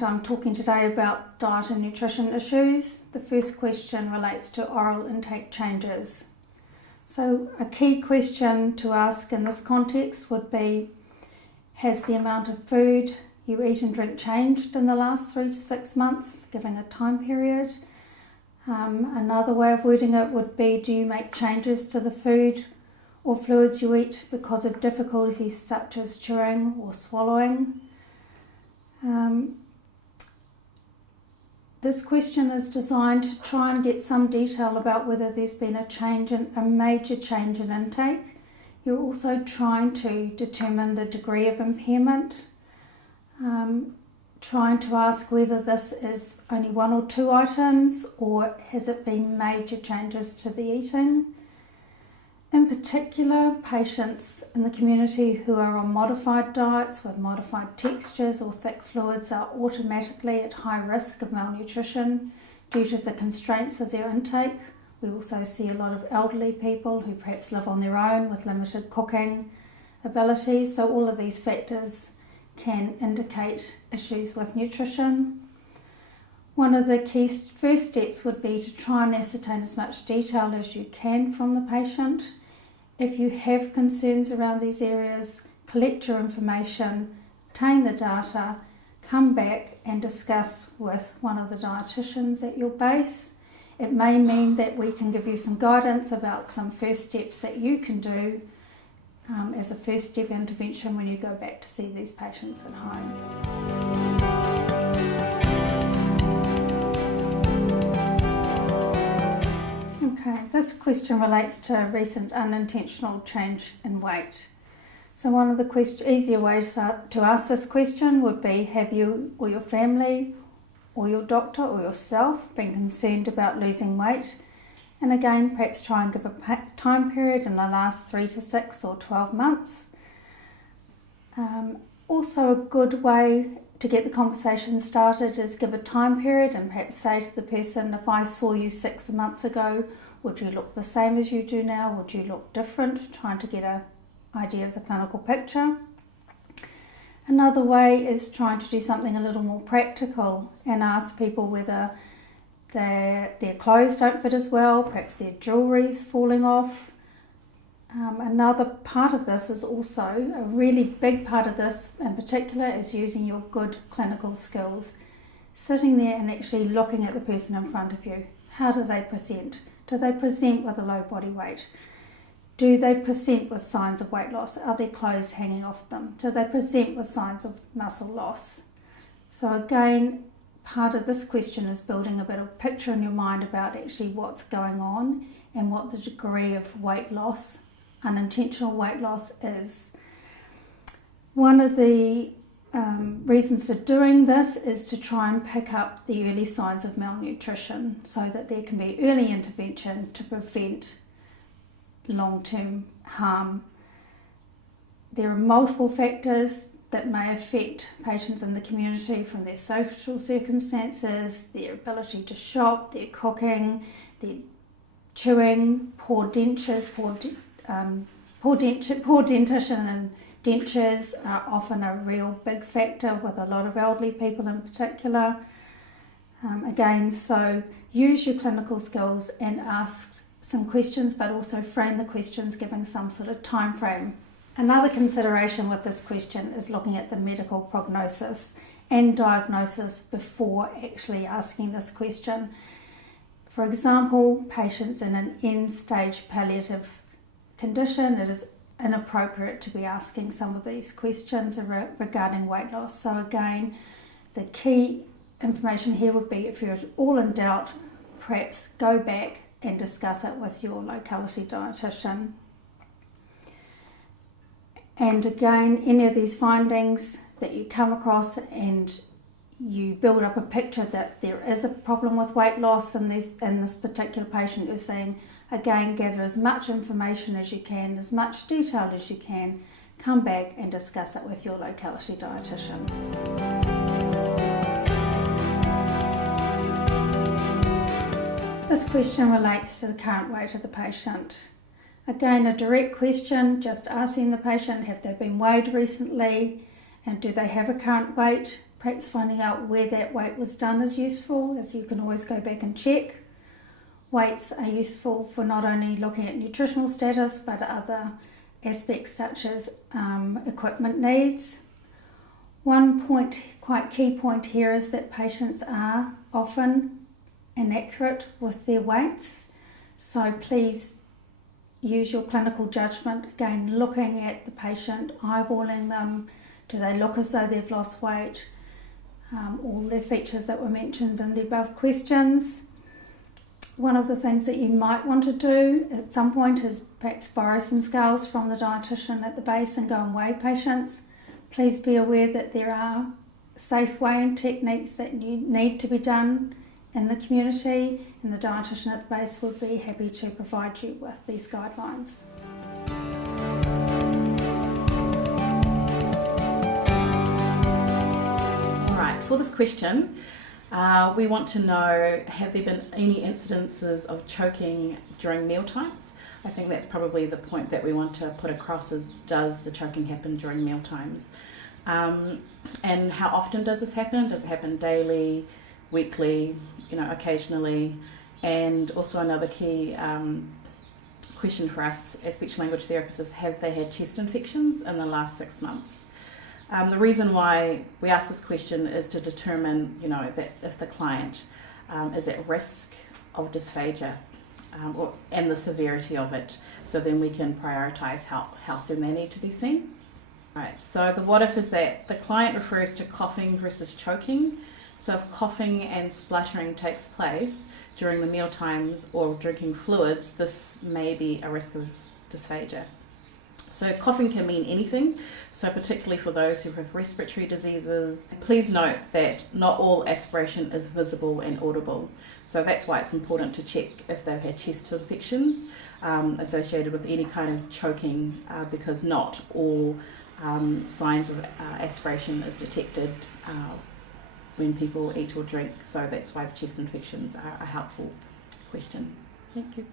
Right, I'm talking today about diet and nutrition issues. The first question relates to oral intake changes. So a key question to ask in this context would be, has the amount of food you eat and drink changed in the last 3 to 6 months, giving a time period? Another way of wording it would be, do you make changes to the food or fluids you eat because of difficulties such as chewing or swallowing? This question is designed to try and get some detail about whether there's been a major change in intake. You're also trying to determine the degree of impairment, trying to ask whether this is only 1 or 2 items or has it been major changes to the eating. In particular, patients in the community who are on modified diets with modified textures or thick fluids are automatically at high risk of malnutrition due to the constraints of their intake. We also see a lot of elderly people who perhaps live on their own with limited cooking abilities, so all of these factors can indicate issues with nutrition. One of the key first steps would be to try and ascertain as much detail as you can from the patient. If you have concerns around these areas, collect your information, obtain the data, come back and discuss with one of the dietitians at your base. It may mean that we can give you some guidance about some first steps that you can do as a first step intervention when you go back to see these patients at home. Okay, this question relates to a recent unintentional change in weight. So one of the easier ways to ask this question would be, have you or your family or your doctor or yourself been concerned about losing weight? And again, perhaps try and give a time period in the last 3 to 6 or 12 months. Also a good way to get the conversation started is give a time period and perhaps say to the person, if I saw you 6 months ago, would you look the same as you do now? Would you look different? Trying to get an idea of the clinical picture. Another way is trying to do something a little more practical and ask people whether their clothes don't fit as well, perhaps their jewellery's falling off. Another part of this is also, a really big part of this in particular, is using your good clinical skills. Sitting there and actually looking at the person in front of you. How do they present? Do they present with a low body weight? Do they present with signs of weight loss? Are their clothes hanging off them? Do they present with signs of muscle loss? So again, part of this question is building a bit of picture in your mind about actually what's going on and what the degree of weight loss, unintentional weight loss, is. One of the reasons for doing this is to try and pick up the early signs of malnutrition so that there can be early intervention to prevent long-term harm. There are multiple factors that may affect patients in the community, from their social circumstances, their ability to shop, their cooking, their chewing, poor dentures, poor dentition and dentures are often a real big factor with a lot of elderly people in particular. Again, so use your clinical skills and ask some questions, but also frame the questions giving some sort of time frame. Another consideration with this question is looking at the medical prognosis and diagnosis before actually asking this question. For example, patients in an end-stage palliative condition, it is inappropriate to be asking some of these questions regarding weight loss. So again, the key information here would be, if you're at all in doubt, perhaps go back and discuss it with your locality dietitian. And again, any of these findings that you come across and you build up a picture that there is a problem with weight loss in this particular patient you're seeing, again, gather as much information as you can, as much detail as you can, come back and discuss it with your locality dietitian. This question relates to the current weight of the patient. Again, a direct question, just asking the patient, have they been weighed recently, and do they have a current weight? perhaps finding out where that weight was done is useful, as you can always go back and check. Weights are useful for not only looking at nutritional status but other aspects such as equipment needs. One point, quite key point here, is that patients are often inaccurate with their weights, so please use your clinical judgment, again looking at the patient, eyeballing them. Do they look as though they've lost weight? All the features that were mentioned in the above questions. One of the things that you might want to do at some point is perhaps borrow some scales from the dietitian at the base and go and weigh patients. Please be aware that there are safe weighing techniques that need to be done in the community, and the dietitian at the base would be happy to provide you with these guidelines. Alright, for this question, we want to know, have there been any incidences of choking during meal times? I think that's probably the point that we want to put across, is does the choking happen during meal times? And how often does this happen? Does it happen daily, weekly, occasionally? And also another key question for us as speech language therapists is, have they had chest infections in the last 6 months? The reason why we ask this question is to determine, that if the client is at risk of dysphagia and the severity of it, so then we can prioritise how soon they need to be seen. Right, so the what if is that the client refers to coughing versus choking. So if coughing and spluttering takes place during the meal times or drinking fluids, this may be a risk of dysphagia. So coughing can mean anything, so particularly for those who have respiratory diseases. Please note that not all aspiration is visible and audible. So that's why it's important to check if they've had chest infections associated with any kind of choking, because not all signs of aspiration is detected when people eat or drink. So that's why the chest infections are a helpful question. Thank you.